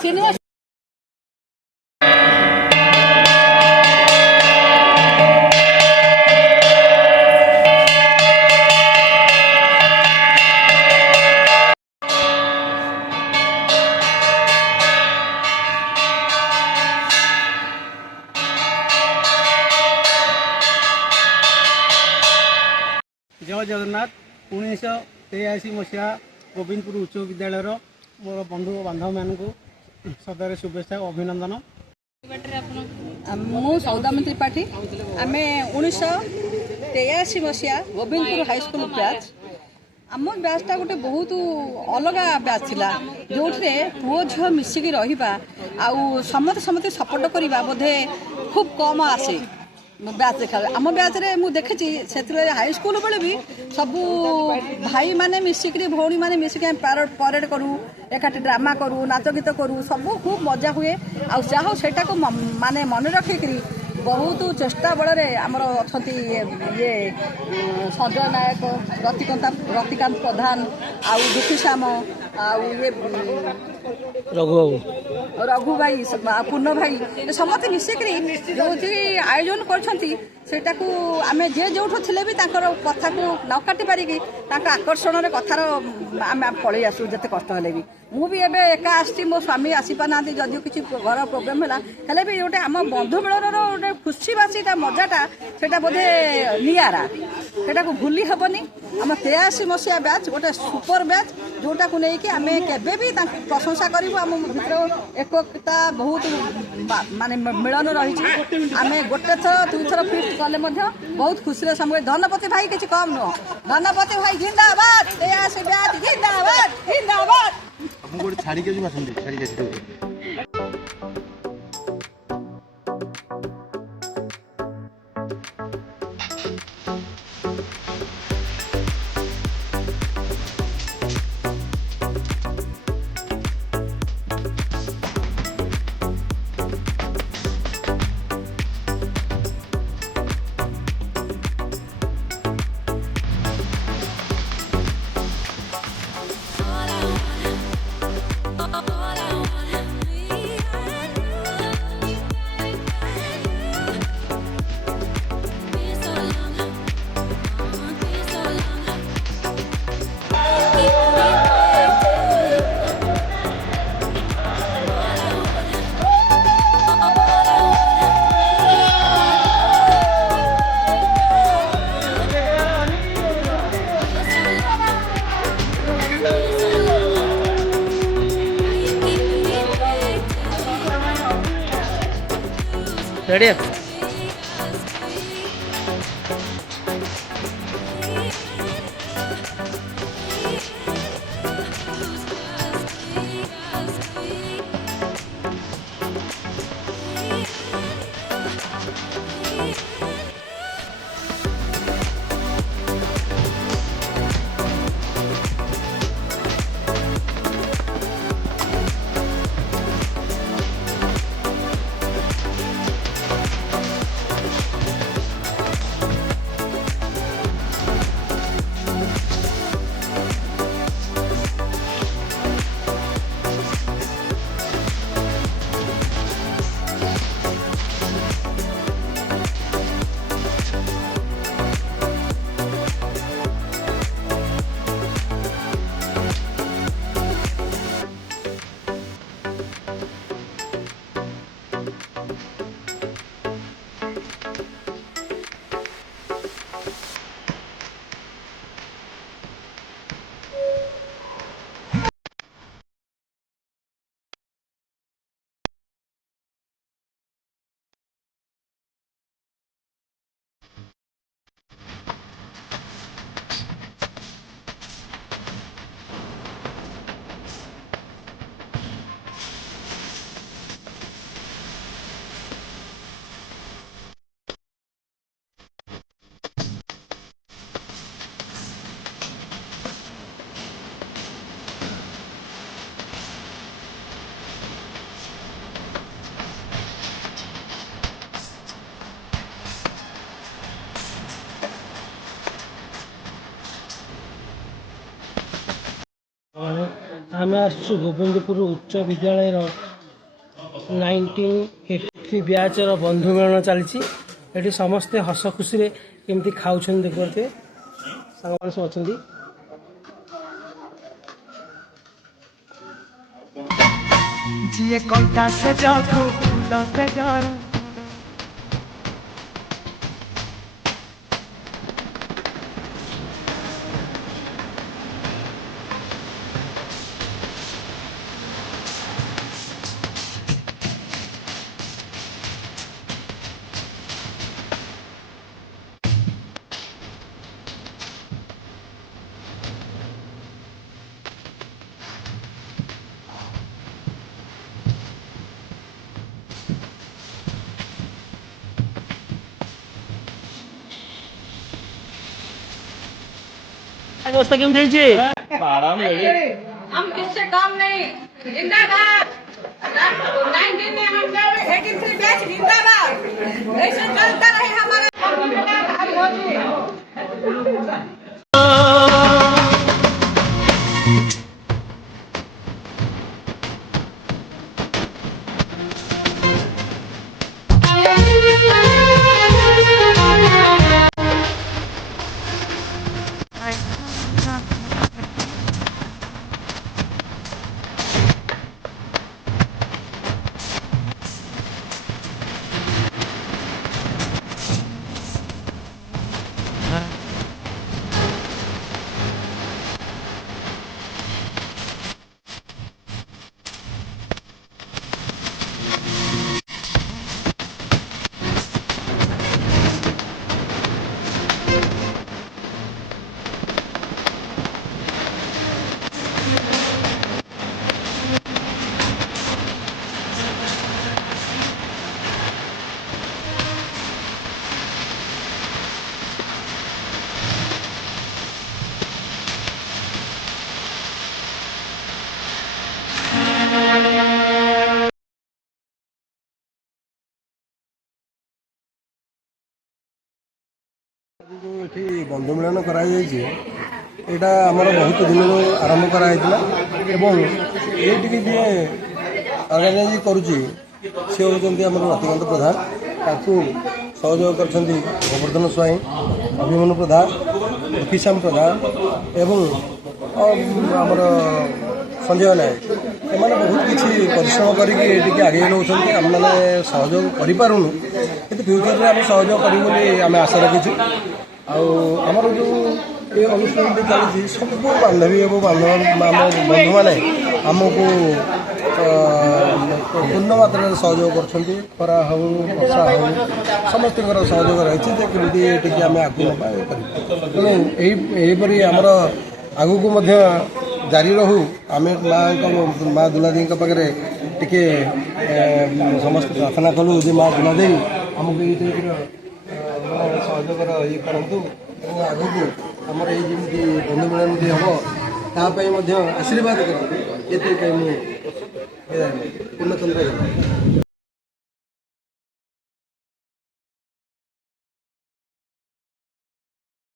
Cinema जय जगन्नाथ 1983 मसीहा गोविंदपुर उच्च विद्यालय मोर बंधु बांधव मान सदर शुभेच्छा अभिनंदन। मु सौदामन त्रिपाठी आम 1983 मसीहा गोविंदपुर हाईस्कल बैच आम बैचटा गोटे बहुत अलग बैच थिला जो पुओ झील मिसिकी रहा समते समते सपोर्ट करवा बोधे खूब कम आसे बैच देखा आम बैच रे मु देखी से हाई स्कूल बेले भी सबू भाई माने मिसिकी भौणी माने मिसिकी परेड करूँ एकाठी ड्रामा करूँ नाच गीत करूँ सब खूब मजा हुए आउ से माने मन रखिक बहुत चेष्टा बल आमर अच्छा ये संजय नायक रतिकांत प्रधान आउ दुखी श्याम आउ ये रघु भाई पूर्ण भाई समस्त मिसिक जो आयोजन करटा आम जे जो थे भी कथा को न काटी पारिकी आकर्षण कथार आम पलि आसू जिते कष्ट हेले भी मुझे एका आसी मो स्वामी आसीपा ना जदिव किसी घर प्रोब्लेम है भी गोटे आम बंधु मिलन गोटे खुशी बासीटा मजाटा से बोधे निआरा से भूली हेनी आम 83 मसीहा बैच गोटे सुपर बैच जोटा को लेकिन आम केबे भी प्रशंसा करूँ आम भर एकता बहुत माने मिलन रही आम गोटे थर दुई थर फिफ्ट कले बहुत खुशी समय धनपति भाई किसी कम नुह धनपति भाई जिंदाबाद 83 बैच जिंदाबाद जिंदाबाद छाड़ी के रेडी आम आसु गोविंदपुर उच्च विद्यालय 1980 ब्याचर बंधु मेलन चली समस्ते हस खुशी केमती खाऊँ देखते सांग सब अच्छा जिए कईता से जागो फूल से डर व्यवस्था केम चलছে हम इससे काम नहीं जिंदाबाद 19 में हम गए 83 बैच जिंदाबाद ऐसे चलता रहे हमारा ଏଠି ବନ୍ଧୁ ମିଳନ କରାଯାଇଛି ଏଇଟା ଆମର ବହୁତ ଦିନରୁ ଆରମ୍ଭ କରାଯାଇଥିଲା ଏବଂ ଏଇଠିକି ଯିଏ ଅର୍ଗାନାଇଜ କରୁଛି ସେ ହେଉଛନ୍ତି ଆମର ରତିକାନ୍ତ ପ୍ରଧାନ ତାକୁ ସହଯୋଗ କରିଛନ୍ତି ଗୋବର୍ଦ୍ଧନ ସ୍ୱାଇଁ ଅଭିମନ୍ୟୁ ପ୍ରଧାନ ଲକ୍ଷ୍ମୀଶ୍ୟାମ ପ୍ରଧାନ ଏବଂ ଆମର ସଞ୍ଜୟ ନାୟକ ଏମାନେ ବହୁତ କିଛି ପରିଶ୍ରମ କରିକି ଏଠିକି ଆଗେଇ ନେଉଛନ୍ତି ଆମେମାନେ ସହଯୋଗ କରିପାରୁନୁ କିନ୍ତୁ ଫ୍ୟୁଚରରେ ଆମେ ସହଯୋଗ କରିବୁ ବୋଲି ଆମେ ଆଶା ରଖିଛୁ ଆଉ ଆମର ଯେଉଁ ଏ ଅନୁଷ୍ଠାନଟି ଚାଲିଛି ସବୁ ବାନ୍ଧବୀ ଏବଂ ଆମ ବନ୍ଧୁମାନେ ଆମକୁ ପୂର୍ଣ୍ଣ ମାତ୍ରାରେ ସହଯୋଗ କରୁଛନ୍ତି ଖରା ହେଉ ବର୍ଷା ହେଉ ସମସ୍ତଙ୍କର ସହଯୋଗ ରହିଛି ଯେ କେମିତି ଏଠିକି ଆମେ ଆଗକୁ ନେବା କରିବୁ ତେଣୁ ଏହିପରି ଆମର ଆଗକୁ ମଧ୍ୟ ଜାରି ରହୁ ଆମେ ମା ଦୁଲାଦେଈଙ୍କ ପାଖରେ ଟିକେ ସମସ୍ତେ ପ୍ରାର୍ଥନା କଲୁ ଯେ ମା ଦୁଲାଦେଈ ଆମକୁ ଏଇ ଟାଇପ୍ର ସହଯୋଗର ଇଏ କରନ୍ତୁ ଏବଂ ଆଗକୁ ଆମର ଏଇ ଯେମିତି ବନ୍ଧୁ ମିଳନଟି ହେବ ତା ପାଇଁ ମଧ୍ୟ ଆଶୀର୍ବାଦ କରନ୍ତୁ ଏଥିପାଇଁ ମୁଁ ପୂର୍ଣ୍ଣଚନ୍ଦ୍ର